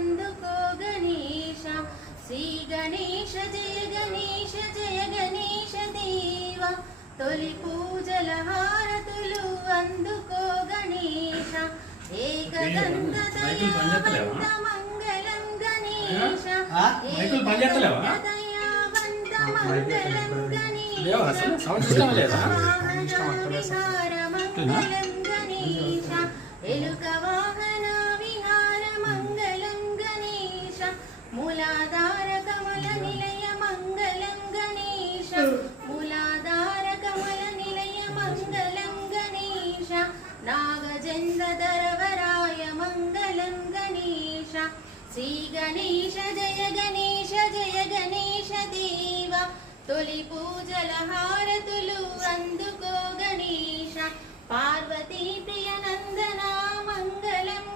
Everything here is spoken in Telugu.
అందుకో గణేశ శ్రీ గణేశ జయ గణేశ జయ గణేశ దేవ తొలి పూజల హారతులు అందుకో గణేశ ఏకదంత దయావంత మంగళం గణేశ ఏకదంత దయావంత మంగళం గణేశ విహార మంగళం గణేశ ఎలుక వాహన విహార మంగళం గణేశ మూలాధార కమల నిలయ మంగళం గణేశ మూలాధార కమల నిలయ మంగళం గణేశ నాగజంద్రధరవరాయ మంగళం గణేశ శ్రీ గణేశ జయ గణేశ జయ గణేశ దేవ తొలి పూజల హారతులు అందుకో గణేశ పార్వతీ ప్రియ నందన మంగళ